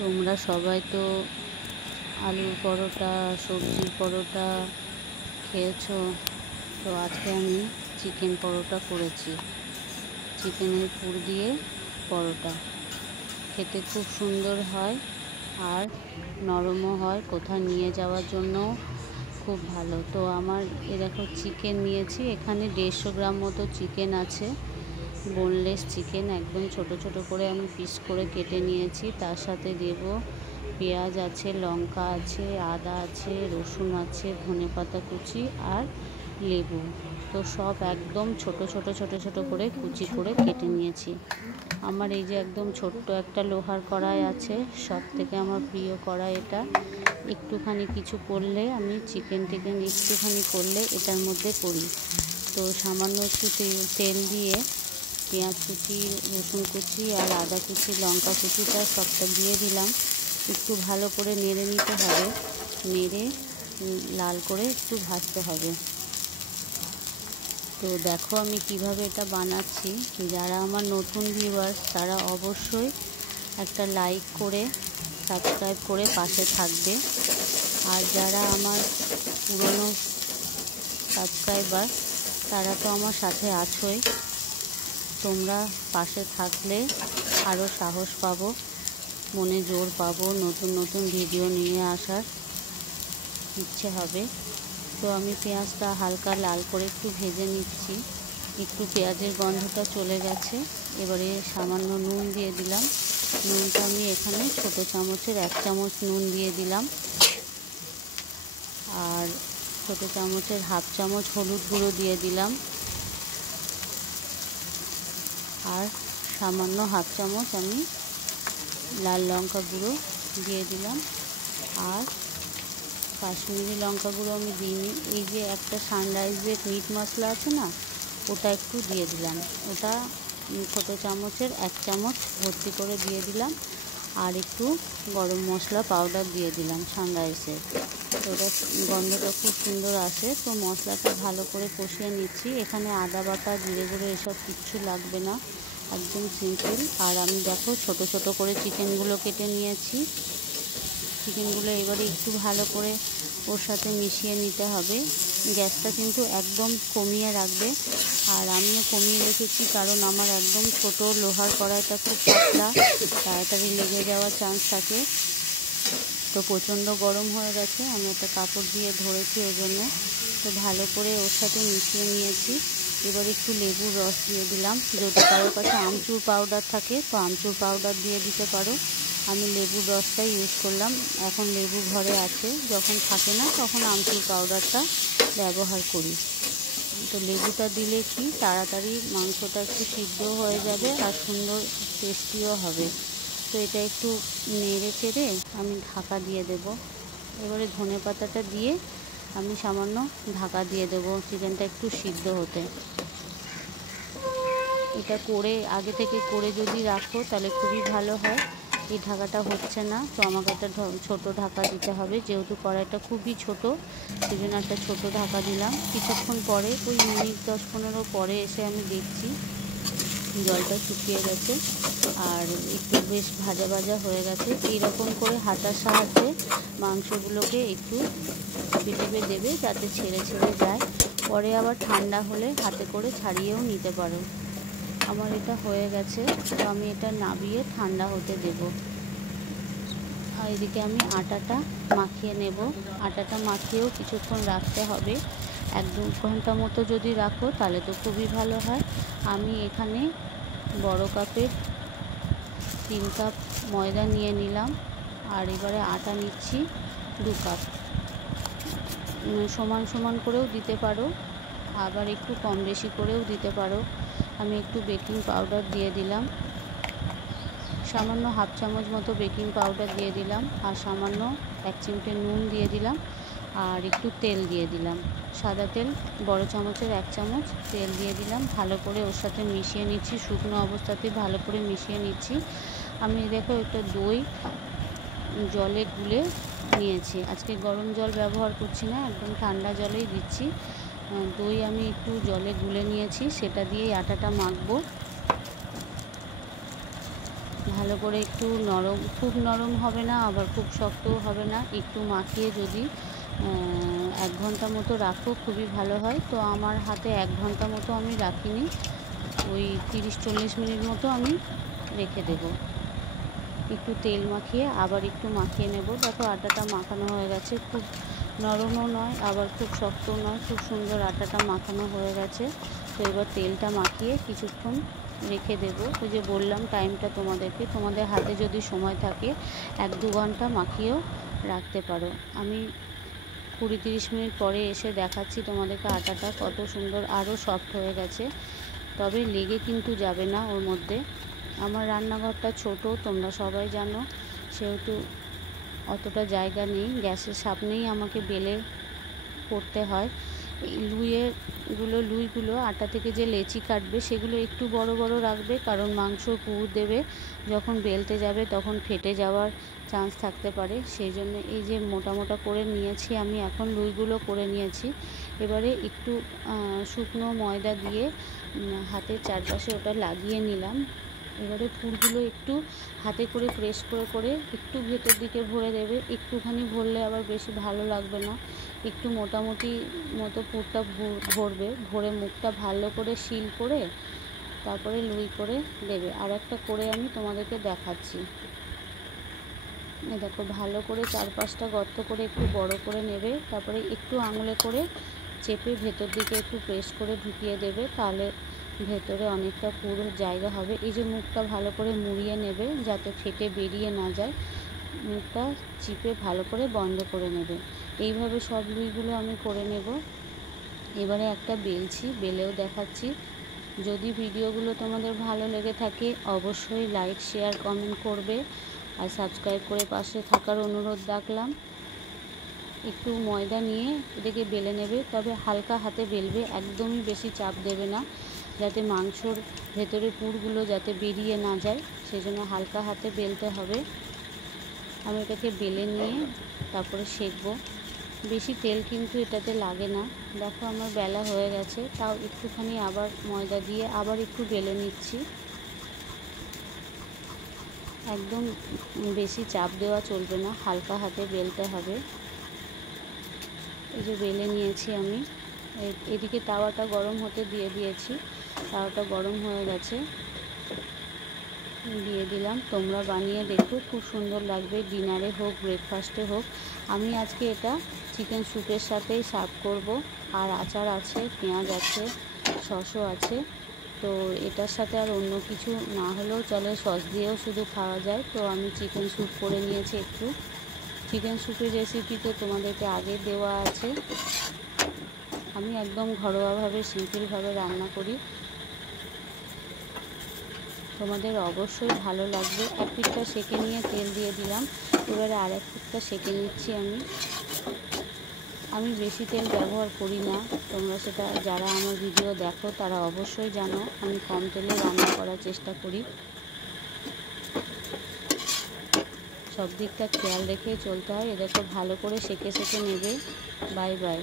তোমরা সবাই তো আলুর পরোটা, সবজির পরোটা খেয়েছো। তো আজকে আমি চিকেন পরোটা করেছি। চিকেনের পুর দিয়ে পরোটা খেতে খুব সুন্দর হয় আর নরমও হয়, কোথাও নিয়ে যাওয়ার জন্য খুব ভালো। তো আমার দেখো চিকেন নিয়েছি, এখানে 150 গ্রাম মতো চিকেন আছে। বোনলেস চিকেন, একদম ছোট ছোট করে আমি পিস করে কেটে নিয়েছি। তার সাথে দেব পেঁয়াজ আছে, লঙ্কা আছে, আদা আছে, রসুন আছে, ধনেপাতা কুচি আর লেবু। তো সব একদম ছোট ছোট ছোট ছোট করে কুচি করে কেটে নিয়েছি। আমার এই যে একদম ছোট্ট একটা লোহার কড়াই আছে, সব থেকে আমার প্রিয় কড়াই এটা। একটুখানি কিছু করলে আমি চিকেন একটুখানি করলে এটার মধ্যে করি। তো সামান্য একটু তেল দিয়ে পেঁয়াজ কুচি, রসুন কুচি আর আদা কুচি, লঙ্কা কুচিটা সবটা দিয়ে দিলাম। একটু ভালো করে নেড়ে নিতে হবে, নেড়ে লাল করে একটু ভাজতে হবে। তো দেখো আমি কিভাবে এটা বানাচ্ছি। যারা আমার নতুন ভিউয়ার্স তারা অবশ্যই একটা লাইক করে সাবস্ক্রাইব করে পাশে থাকবে। আর যারা আমার পুরনো সাবস্ক্রাইবার তারা তো আমার সাথে আছোই। তোমরা পাশে থাকলে আরও সাহস পাবো, মনে জোর পাবো, নতুন নতুন ভিডিও নিয়ে আসার ইচ্ছে হবে। তো আমি পেঁয়াজটা হালকা লাল করে একটু ভেজে নিচ্ছি। একটু পেঁয়াজের গন্ধটা চলে গেছে। এবারে সামান্য নুন দিয়ে দিলাম। নুনটা আমি এখানে ছোট চামচের 1 চামচ নুন দিয়ে দিলাম। আর ছোট চামচের 1/2 চামচ হলুদ গুঁড়ো দিয়ে দিলাম। আর সামান্য 1/2 চামচ আমি লাল লঙ্কা গুঁড়ো দিয়ে দিলাম। আর কাশ্মীরি লঙ্কা গুঁড়ো আমি দিইনি। এই যে একটা সানরাইজের মিট মশলা আছে না, ওটা একটু দিয়ে দিলাম। ওটা ছোট চামচের 1 চামচ ভর্তি করে দিয়ে দিলাম। আর একটু গরম মশলা পাউডার দিয়ে দিলাম সানরাইজের। ওটা গন্ধটা খুব সুন্দর আসে। তো মশলাটা ভালো করে কষিয়ে নিচ্ছি। এখানে আদা বাটা, জিরে গুঁড়ো এসব কিচ্ছু লাগবে না, একদম সিম্পল। আর আমি দেখো ছোট ছোট করে চিকেনগুলো কেটে নিয়েছি। চিকেনগুলো এবারে একটু ভালো করে ওর সাথে মিশিয়ে নিতে হবে। গ্যাসটা কিন্তু একদম কমিয়ে রাখবে। আর আমিও কমিয়ে রেখেছি, কারণ আমার একদম ছোট লোহার কড়াইটা খুব পাতলা, তাড়াতাড়ি লেগে যাওয়ার চান্স থাকে। তো প্রচণ্ড গরম হয়ে গেছে, আমি একটা কাপড় দিয়ে ধরেছি ওই জন্য। তো ভালো করে ওর সাথে মিশিয়ে নিয়েছি। এবার একটু লেবুর রস দিয়ে দিলাম। যদি কারোর কাছে আমচুর পাউডার থাকে তো আমচুর পাউডার দিয়ে দিতে পারো। আমি লেবুর রসটাই ইউজ করলাম। এখন লেবু ঘরে আছে, যখন থাকে না তখন আমচুর পাউডারটা ব্যবহার করি। তো লেবুটা দিলে কি তাড়াতাড়ি মাংসটা একটু সিদ্ধ হয়ে যাবে আর সুন্দর টেস্টিও হবে। তো এটা একটু নেড়ে চেড়ে আমি ঢাকা দিয়ে দেব। এবারে ধনেপাতাটা দিয়ে আমি সামান্য ঢাকা দিয়ে দেব চিকেনটা একটু সিদ্ধ হতে। এটা করে আগে থেকে করে যদি রাখো তাহলে খুবই ভালো হয়। এই ঢাকাটা হচ্ছে না, তো আমাকে একটা ছোট ঢাকা দিতে হবে। যেহেতু কড়াইটা খুবই ছোট, সেই জন্য একটা ছোট ঢাকা দিলাম। কিছুক্ষণ পরে ওই মিনিট 10-15 পরে এসে আমি দেখছি জলটা শুকিয়ে গেছে আর একটু বেশ ভাজা ভাজা হয়ে গেছে। এইরকম করে হাতার সাহায্যে মাংসগুলোকে একটু টিপে দেবে যাতে ছেড়ে ছেড়ে যায়। পরে আবার ঠান্ডা হলে হাতে করে ছাড়িয়েও নিতে পারো। আমার এটা হয়ে গেছে, তো আমি এটা নামিয়ে ঠান্ডা হতে দেব। আর এদিকে আমি আটাটা মাখিয়ে নেব। আটাটা মাখিয়েও কিছুক্ষণ রাখতে হবে। 1-2 ঘন্টা মতো যদি রাখো তাহলে তো খুবই ভালো হয়। আমি এখানে বড় কাপের 3 কাপ ময়দা নিয়ে নিলাম। আর এবারে আটা নিচ্ছি 2 কাপ। সমান সমান করেও দিতে পারো, আবার একটু কম বেশি করেও দিতে পারো। আমি একটু বেকিং পাউডার দিয়ে দিলাম, সামান্য 1/2 চামচ মতো বেকিং পাউডার দিয়ে দিলাম। আর সামান্য 1 চিমটে নুন দিয়ে দিলাম। আর একটু তেল দিয়ে দিলাম, সাদা তেল বড় চামচের 1 চামচ তেল দিয়ে দিলাম। ভালো করে ওর সাথে মিশিয়ে নিচ্ছি, শুকনো অবস্থাতেই ভালো করে মিশিয়ে নিচ্ছি। আমি দেখো একটা দই জলে গুলে নিয়েছি। আজকে গরম জল ব্যবহার করছি না, একদম ঠান্ডা জলেই দিচ্ছি। দই আমি একটু জলে গুলে নিয়েছি, সেটা দিয়েই আটাটা মাখবো। ভালো করে একটু নরম, খুব নরম হবে না আবার খুব শক্তও হবে না, একটু মাখিয়ে যদি 1 ঘন্টা মতো রাখো খুবই ভালো হয়। তো আমার হাতে 1 ঘন্টা মতো আমি রাখিনি, ওই 30-40 মিনিট মতো আমি রেখে দেব। একটু তেল মাখিয়ে আবার একটু মাখিয়ে নেব। দেখো আটাটা মাখানো হয়ে গেছে, খুব নরমও নয় আবার খুব শক্তও নয়, খুব সুন্দর আটাটা মাখানো হয়ে গেছে। তো এবার তেলটা মাখিয়ে কিছুক্ষণ রেখে দেব। ওই যে বললাম টাইমটা তোমাদেরকে, তোমাদের হাতে যদি সময় থাকে 1-2 ঘন্টা মাখিয়েও রাখতে পারো। আমি 20-30 মিনিট পরে এসে দেখাচ্ছি তোমাদেরকে আটাটা কত সুন্দর আরও সফট হয়ে গেছে, তবে লেগে কিন্তু যাবে না ওর মধ্যে। আমার রান্নাঘরটা ছোট, তোমরা সবাই জানো, সেহেতু অতটা জায়গা নেই, গ্যাসের সামনেই আমাকে বেলে করতে হয়। এই লুইগুলো আটা থেকে যে লেচি কাটবে সেগুলো একটু বড় বড় রাখবে, কারণ মাংস পুর দেবে, যখন বেলতে যাবে তখন ফেটে যাওয়ার চান্স থাকতে পারে। সেই জন্য এই যে মোটা মোটা করে নিয়েছি আমি, এখন লুইগুলো করে নিয়েছি। এবারে একটু শুকনো ময়দা দিয়ে হাতের চারপাশে ওটা লাগিয়ে নিলাম। এবারে পুরগুলো একটু হাতে করে প্রেস করে করে একটু ভেতর দিকে ভরে দেবে, একটুখানি ভরলে আবার বেশি ভালো লাগবে না, একটু মোটামুটি মতো পুরটা ভরবে, ভরে মুখটা ভালো করে সিল করে তারপরে লুই করে দেবে। আর একটা করে আমি তোমাদেরকে দেখাচ্ছি। দেখো ভালো করে চারপাশটা গর্ত করে একটু বড় করে নেবে, তারপরে একটু আঙুলে করে চেপে ভেতর দিকে একটু প্রেস করে ঢুকিয়ে দেবে, তাহলে ভেতরে অনেকটা পুরো জায়গা হবে। এই যে মুখটা ভালো করে মুড়িয়ে নেবে যাতে ফেটে বেরিয়ে না যায়, মুখটা চিপে ভালো করে বন্ধ করে নেবে। এইভাবে সব লুইগুলো আমি করে নেব। এবারে একটা বেলছি, বেলেও দেখাচ্ছি। যদি ভিডিওগুলো তোমাদের ভালো লেগে থাকে অবশ্যই লাইক, শেয়ার, কমেন্ট করবে আর সাবস্ক্রাইব করে পাশে থাকার অনুরোধ রাখলাম। একটু ময়দা নিয়ে এটাকে বেলে নেবে, তবে হালকা হাতে বেলবে, একদমই বেশি চাপ দেবে না, যাতে মাংসর ভেতরে পুরগুলো যাতে বেরিয়ে না যায়, সেজন্য হালকা হাতে বেলতে হবে। আমি এটাকে বেলে নিয়ে তারপরে সেঁকবো। বেশি তেল কিন্তু এটাতে লাগে না। দেখো আমার বেলা হয়ে গেছে, তাও একটুখানি আবার ময়দা দিয়ে আবার একটু বেলে নিচ্ছি। একদম বেশি চাপ দেওয়া চলবে না, হালকা হাতে বেলতে হবে। এই যে বেলে নিয়েছি আমি, এদিকে তাওয়াটা গরম হতে দিয়ে দিয়েছি, তাওয়াটা গরম হয়ে গেছে, দিয়ে দিলাম। তোমরা বানিয়ে দেখো, খুব সুন্দর লাগবে, ডিনারে হোক ব্রেকফাস্টে হোক। আমি আজকে এটা চিকেন স্যুপের সাথেই সার্ভ করব। আর আচার আছে, পেঁয়াজ আছে, সসও আছে, তো এটার সাথে আর অন্য কিছু না হলেও চলে, সস দিয়েও শুধু খাওয়া যায়। তো আমি চিকেন স্যুপ করে নিয়েছি একটু। চিকেন স্যুপের রেসিপি তো তোমাদেরকে আগে দেওয়া আছে। আমি একদম ঘরোয়াভাবে সিম্পলভাবে রান্না করি, তোমাদের অবশ্যই ভালো লাগবে। এক পিঠটা সেঁকে নিয়ে তেল দিয়ে দিলাম, এবারে আর এক পিঠটা সেঁকে নিচ্ছি আমি বেশি তেল ব্যবহার করি না, তোমরা সেটা যারা আমার ভিডিও দেখো তারা অবশ্যই জানো আমি কম তেলে রান্না করার চেষ্টা করি। সব দিকটা খেয়াল রেখে চলতে হয়। এদেরকে ভালো করে সেঁকে নেবে। Bye bye.